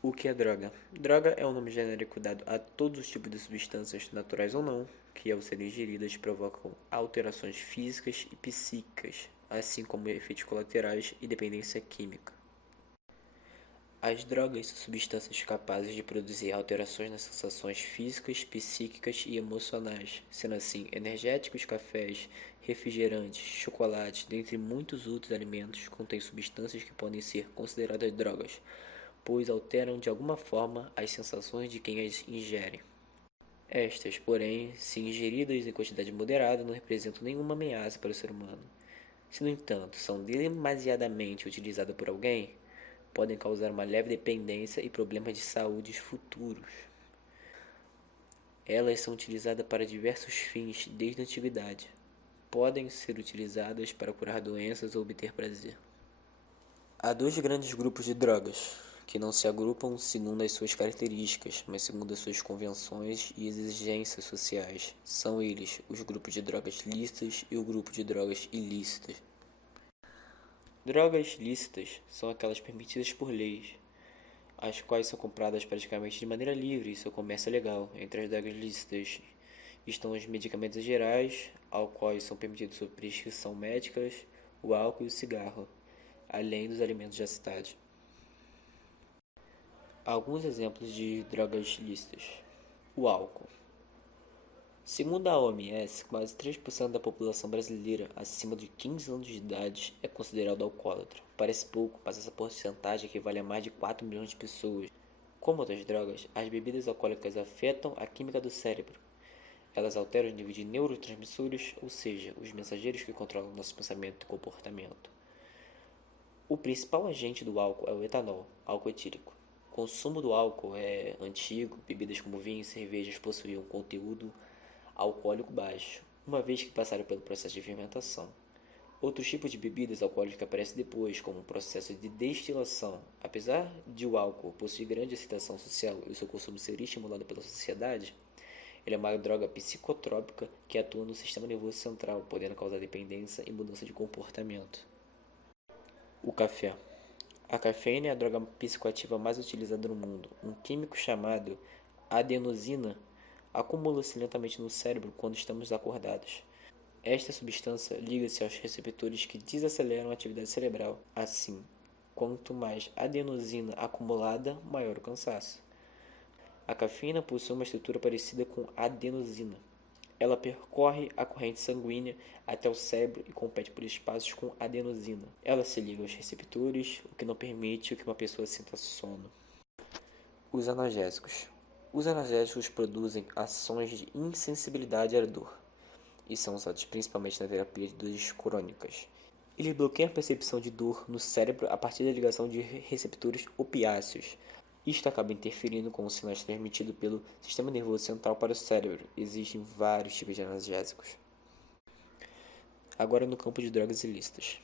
O que é droga? Droga é um nome genérico dado a todos os tipos de substâncias, naturais ou não, que ao serem ingeridas provocam alterações físicas e psíquicas, assim como efeitos colaterais e dependência química. As drogas são substâncias capazes de produzir alterações nas sensações físicas, psíquicas e emocionais, sendo assim energéticos, cafés, refrigerantes, chocolates, dentre muitos outros alimentos, contêm substâncias que podem ser consideradas drogas, pois alteram de alguma forma as sensações de quem as ingere. Estas, porém, se ingeridas em quantidade moderada, não representam nenhuma ameaça para o ser humano. Se, no entanto, são demasiadamente utilizadas por alguém, podem causar uma leve dependência e problemas de saúde futuros. Elas são utilizadas para diversos fins desde a antiguidade. Podem ser utilizadas para curar doenças ou obter prazer. Há dois grandes grupos de drogas, que não se agrupam segundo as suas características, mas segundo as suas convenções e exigências sociais. São eles os grupos de drogas lícitas e o grupo de drogas ilícitas. Drogas lícitas são aquelas permitidas por leis, as quais são compradas praticamente de maneira livre e seu comércio é legal. Entre as drogas lícitas estão os medicamentos gerais, aos quais são permitidos sob prescrição médicas, o álcool e o cigarro, além dos alimentos já citados. Alguns exemplos de drogas lícitas. O álcool. Segundo a OMS, quase 3% da população brasileira acima de 15 anos de idade é considerado alcoólatra. Parece pouco, mas essa porcentagem equivale a mais de 4 milhões de pessoas. Como outras drogas, as bebidas alcoólicas afetam a química do cérebro. Elas alteram o nível de neurotransmissores, ou seja, os mensageiros que controlam nosso pensamento e comportamento. O principal agente do álcool é o etanol, álcool etílico. O consumo do álcool é antigo, bebidas como vinho e cervejas possuíam conteúdo alcoólico baixo, uma vez que passaram pelo processo de fermentação. Outros tipos de bebidas alcoólicas aparecem depois, como o processo de destilação. Apesar de o álcool possuir grande aceitação social e o seu consumo ser estimulado pela sociedade, ele é uma droga psicotrópica que atua no sistema nervoso central, podendo causar dependência e mudança de comportamento. O café. A cafeína é a droga psicoativa mais utilizada no mundo. Um químico chamado adenosina acumula-se lentamente no cérebro quando estamos acordados. Esta substância liga-se aos receptores que desaceleram a atividade cerebral. Assim, quanto mais adenosina acumulada, maior o cansaço. A cafeína possui uma estrutura parecida com a adenosina. Ela percorre a corrente sanguínea até o cérebro e compete por espaços com adenosina. Ela se liga aos receptores, o que não permite que uma pessoa sinta sono. Os analgésicos. Os analgésicos produzem ações de insensibilidade à dor e são usados principalmente na terapia de dores crônicas. Eles bloqueiam a percepção de dor no cérebro a partir da ligação de receptores opiáceos. Isto acaba interferindo com os sinais transmitidos pelo sistema nervoso central para o cérebro. Existem vários tipos de analgésicos. Agora no campo de drogas ilícitas.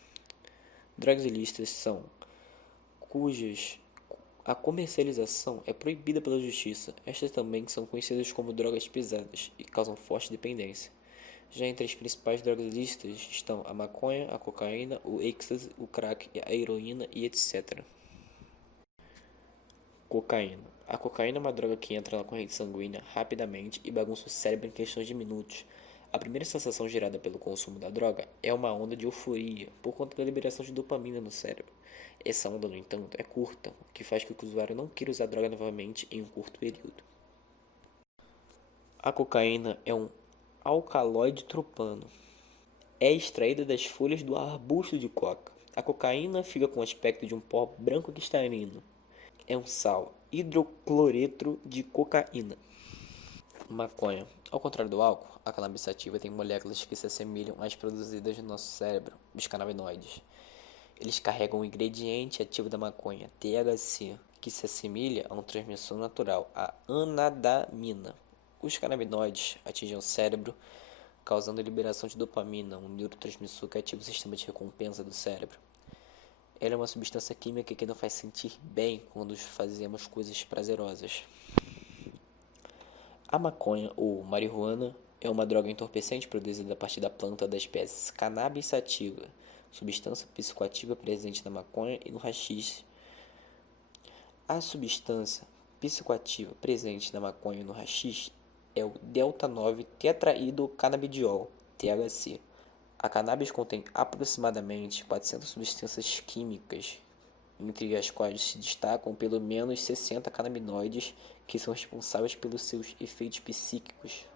Drogas ilícitas são cujas a comercialização é proibida pela justiça. Estas também são conhecidas como drogas pesadas e causam forte dependência. Já entre as principais drogas ilícitas estão a maconha, a cocaína, o êxtase, o crack, a heroína e etc. Cocaína. A cocaína é uma droga que entra na corrente sanguínea rapidamente e bagunça o cérebro em questões de minutos. A primeira sensação gerada pelo consumo da droga é uma onda de euforia, por conta da liberação de dopamina no cérebro. Essa onda, no entanto, é curta, o que faz com que o usuário não queira usar a droga novamente em um curto período. A cocaína é um alcaloide tropano. É extraída das folhas do arbusto de coca. A cocaína fica com o aspecto de um pó branco cristalino. É um sal hidrocloreto de cocaína. Maconha. Ao contrário do álcool, a cannabis sativa tem moléculas que se assemelham às produzidas no nosso cérebro, os canabinoides. Eles carregam o ingrediente ativo da maconha, THC, que se assemelha a um transmissor natural, a anandamina. Os canabinoides atingem o cérebro, causando a liberação de dopamina, um neurotransmissor que ativa o sistema de recompensa do cérebro. Ela é uma substância química que nos faz sentir bem quando fazemos coisas prazerosas. A maconha, ou marihuana, é uma droga entorpecente produzida a partir da planta da espécie Cannabis sativa, substância psicoativa presente na maconha e no haxixe. A substância psicoativa presente na maconha e no haxixe é o delta-9-tetraidrocanabidiol, THC. A cannabis contém aproximadamente 400 substâncias químicas, entre as quais se destacam pelo menos 60 canabinoides que são responsáveis pelos seus efeitos psíquicos.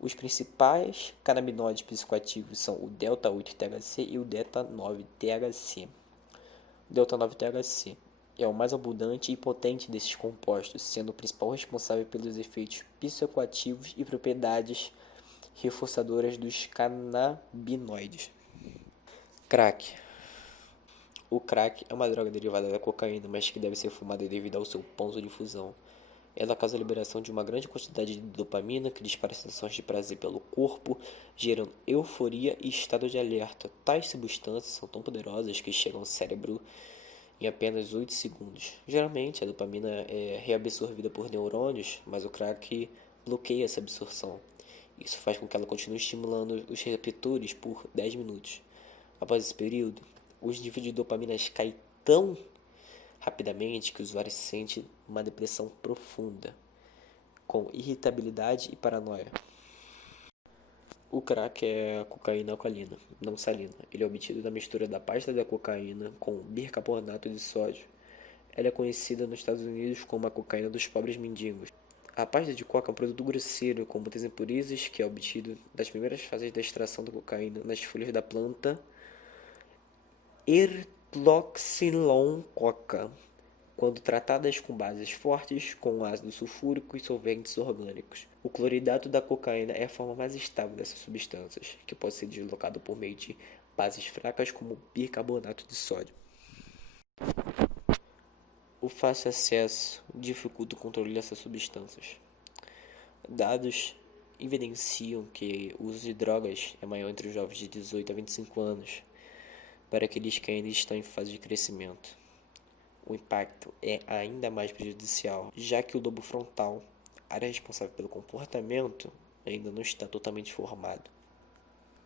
Os principais canabinoides psicoativos são o delta-8-THC e o delta-9-THC. O delta-9-THC é o mais abundante e potente desses compostos, sendo o principal responsável pelos efeitos psicoativos e propriedades reforçadoras dos canabinoides. Crack. O crack é uma droga derivada da cocaína, mas que deve ser fumada devido ao seu ponto de fusão. Ela causa a liberação de uma grande quantidade de dopamina, que dispara sensações de prazer pelo corpo, gerando euforia e estado de alerta. Tais substâncias são tão poderosas que chegam ao cérebro em apenas 8 segundos. Geralmente, a dopamina é reabsorvida por neurônios, mas o crack bloqueia essa absorção. Isso faz com que ela continue estimulando os receptores por 10 minutos. Após esse período, os níveis de dopamina caem tão rapidamente que o usuário sente uma depressão profunda, com irritabilidade e paranoia. O crack é a cocaína alcalina, não salina. Ele é obtido da mistura da pasta da cocaína com bicarbonato de sódio. Ela é conhecida nos Estados Unidos como a cocaína dos pobres mendigos. A pasta de coca é um produto grosseiro com muitas impurezas que é obtido das primeiras fases da extração da cocaína nas folhas da planta Erloxylon coca, quando tratadas com bases fortes, com ácido sulfúrico e solventes orgânicos. O cloridato da cocaína é a forma mais estável dessas substâncias, que pode ser deslocado por meio de bases fracas como bicarbonato de sódio. O fácil acesso dificulta o controle dessas substâncias. Dados evidenciam que o uso de drogas é maior entre os jovens de 18 a 25 anos, para aqueles que ainda estão em fase de crescimento. O impacto é ainda mais prejudicial, já que o lobo frontal, área responsável pelo comportamento, ainda não está totalmente formado.